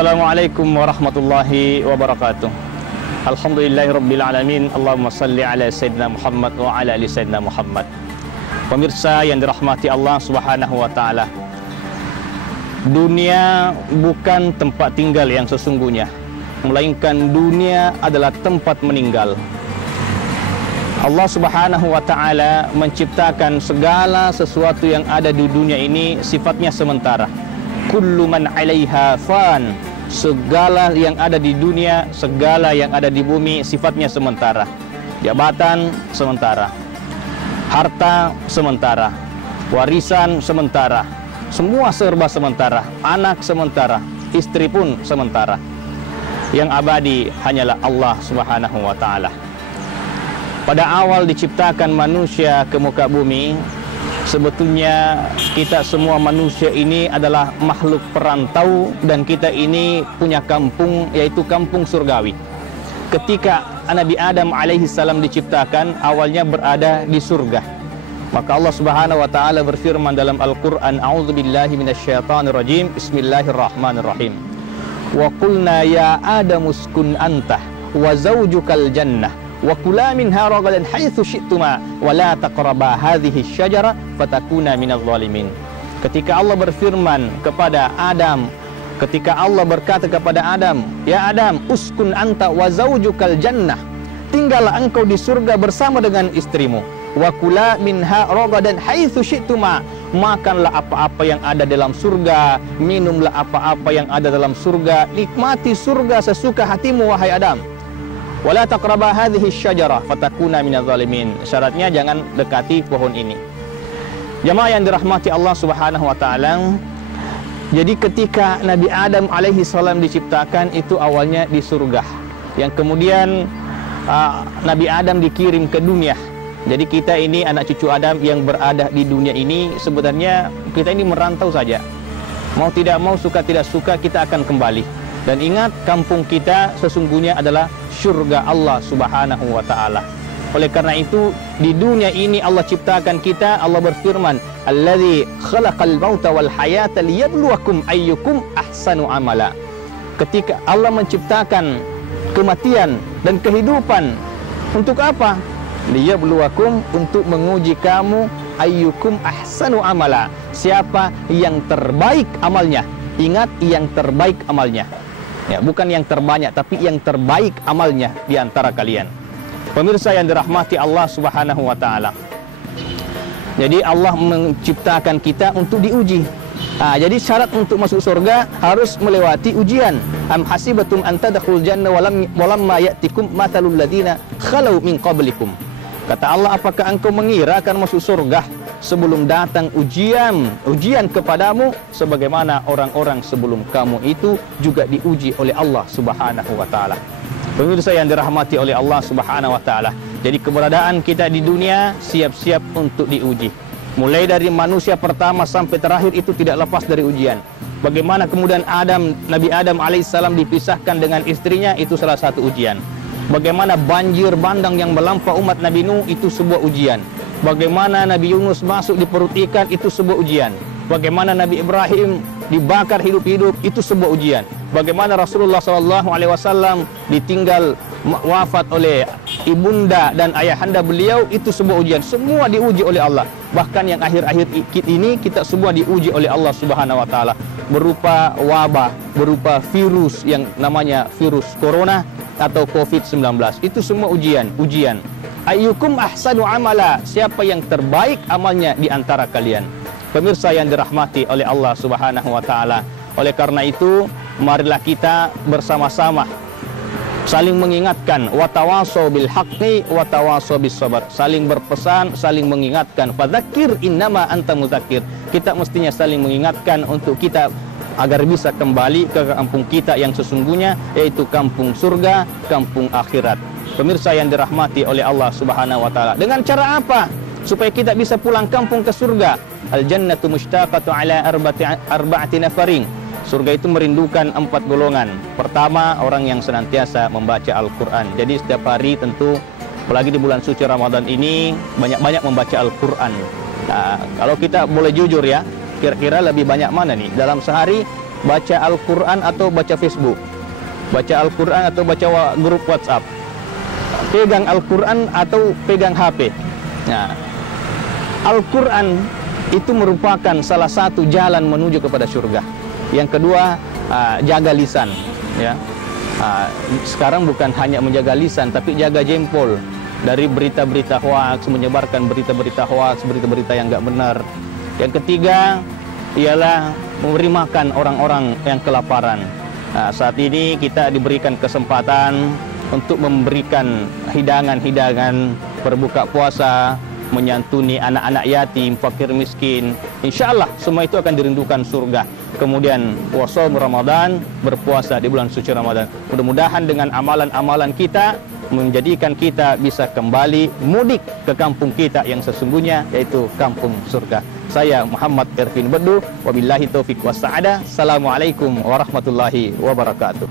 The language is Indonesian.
Assalamualaikum warahmatullahi wabarakatuh. Alhamdulillahirabbil alamin. Allahumma salli ala sayyidina Muhammad wa ala ali sayyidina Muhammad. Pemirsa yang dirahmati Allah Subhanahu wa taala. Dunia bukan tempat tinggal yang sesungguhnya, melainkan dunia adalah tempat meninggal. Allah Subhanahu wa taala menciptakan segala sesuatu yang ada di dunia ini sifatnya sementara. Kullu man 'alaiha fan. Segala yang ada di dunia, segala yang ada di bumi sifatnya sementara. Jabatan sementara, harta sementara, warisan sementara, semua serba sementara. Anak sementara, istri pun sementara. Yang abadi hanyalah Allah Subhanahu wa taala. Pada awal diciptakan manusia ke muka bumi, sebetulnya kita semua manusia ini adalah makhluk perantau dan kita ini punya kampung, yaitu kampung surgawi. Ketika Nabi Adam alaihissalam diciptakan, awalnya berada di surga. Maka Allah Subhanahu wa taala berfirman dalam Al-Qur'an, A'udzubillahi minasyaitonirrajim, Bismillahirrahmanirrahim. Wa qulna ya Adamu uskun anta wa zawjukal jannah wa kula minha ragadan haitsu syi'tuma wa la taqraba hadhihi syajara fatakuna minadh dhalimin. Ketika Allah berfirman kepada Adam, ketika Allah berkata kepada Adam, ya Adam, uskun anta wa zawjukal jannah, tinggallah engkau di surga bersama dengan istrimu. Wa kula minha ragadan haitsu syi'tuma, makanlah apa-apa yang ada dalam surga, minumlah apa-apa yang ada dalam surga, nikmati surga sesuka hatimu wahai Adam. Wala taqraba hadhihi syajarah fatakuna minadh dhalimin. Syaratnya jangan dekati pohon ini. Jamaah yang dirahmati Allah Subhanahu wa taala, jadi ketika Nabi Adam alaihi salam diciptakan itu awalnya di surga. Yang kemudian Nabi Adam dikirim ke dunia. Jadi kita ini anak cucu Adam yang berada di dunia ini, sebenarnya kita ini merantau saja. Mau tidak mau, suka tidak suka, kita akan kembali. Dan ingat, kampung kita sesungguhnya adalah surga Allah Subhanahu wa taala. Oleh karena itu, di dunia ini Allah ciptakan kita. Allah berfirman, Allazi khalaqal mauta wal hayata liyabluwakum ayyukum ahsanu amala. Ketika Allah menciptakan kematian dan kehidupan, untuk apa? Liyabluwakum, untuk menguji kamu, ayyukum ahsanu amala, siapa yang terbaik amalnya. Ingat, yang terbaik amalnya. Ya, bukan yang terbanyak, tapi yang terbaik amalnya di antara kalian. Pemirsa yang dirahmati Allah Subhanahu wa taala. Jadi Allah menciptakan kita untuk diuji. Jadi syarat untuk masuk surga harus melewati ujian. Am hasibatum an tadkhulul jannah walamma ya'tikum mathalul ladzina khalau min qablikum. Kata Allah, apakah engkau mengira akan masuk surga sebelum datang ujian kepadamu, sebagaimana orang-orang sebelum kamu itu juga diuji oleh Allah Subhanahu wa taala. Pemirsa yang dirahmati oleh Allah Subhanahu wa taala. Jadi keberadaan kita di dunia siap-siap untuk diuji. Mulai dari manusia pertama sampai terakhir itu tidak lepas dari ujian. Bagaimana kemudian Nabi Adam alaihissalam dipisahkan dengan istrinya, itu salah satu ujian. Bagaimana banjir bandang yang melampau umat Nabi Nuh, itu sebuah ujian. Bagaimana Nabi Yunus masuk di perut ikan, itu sebuah ujian. Bagaimana Nabi Ibrahim dibakar hidup-hidup, itu sebuah ujian. Bagaimana Rasulullah SAW ditinggal wafat oleh ibunda dan ayahanda beliau, itu sebuah ujian. Semua diuji oleh Allah. Bahkan yang akhir-akhir ini kita semua diuji oleh Allah Subhanahu wa taala, berupa wabah, berupa virus yang namanya virus corona atau COVID-19. Itu semua ujian. Ayyukum ahsanu amala, siapa yang terbaik amalnya di antara kalian. Pemirsa yang dirahmati oleh Allah Subhanahu wa taala. Oleh karena itu, marilah kita bersama-sama saling mengingatkan, watawasau bil haqqi watawasau bis sabr. Saling berpesan, saling mengingatkan. Fadzakir innama anta mudzakir. Kita mestinya saling mengingatkan untuk kita agar bisa kembali ke kampung kita yang sesungguhnya, yaitu kampung surga, kampung akhirat. Pemirsa yang dirahmati oleh Allah Subhanahu wa taala. Dengan cara apa supaya kita bisa pulang kampung ke surga? Al jannatu mushtaqatu ala arba'ati nafarin. Surga itu merindukan 4 golongan. Pertama, orang yang senantiasa membaca Al-Quran. Jadi setiap hari tentu, apalagi di bulan suci Ramadan ini, banyak-banyak membaca Al-Quran. Nah, kalau kita boleh jujur ya, kira-kira lebih banyak mana nih? Dalam sehari baca Al-Quran atau baca Facebook, baca Al-Quran atau baca grup WhatsApp, pegang Al-Quran atau pegang HP. Nah, Al-Quran itu merupakan salah satu jalan menuju kepada surga. Yang kedua, jaga lisan, ya. Sekarang bukan hanya menjaga lisan, tapi jaga jempol dari berita-berita hoaks, menyebarkan berita-berita hoaks, berita-berita yang nggak benar. Yang ketiga ialah memberi makan orang-orang yang kelaparan. Saat ini kita diberikan kesempatan untuk memberikan hidangan-hidangan berbuka puasa, menyantuni anak-anak yatim, fakir miskin. Insya Allah semua itu akan dirindukan surga. Kemudian puasa Ramadan, berpuasa di bulan suci Ramadan. Mudah-mudahan dengan amalan-amalan kita menjadikan kita bisa kembali mudik ke kampung kita yang sesungguhnya, yaitu kampung surga. Saya Muhammad Ervin Bedu, wabillahi taufiq was sa'adah. Assalamualaikum warahmatullahi wabarakatuh.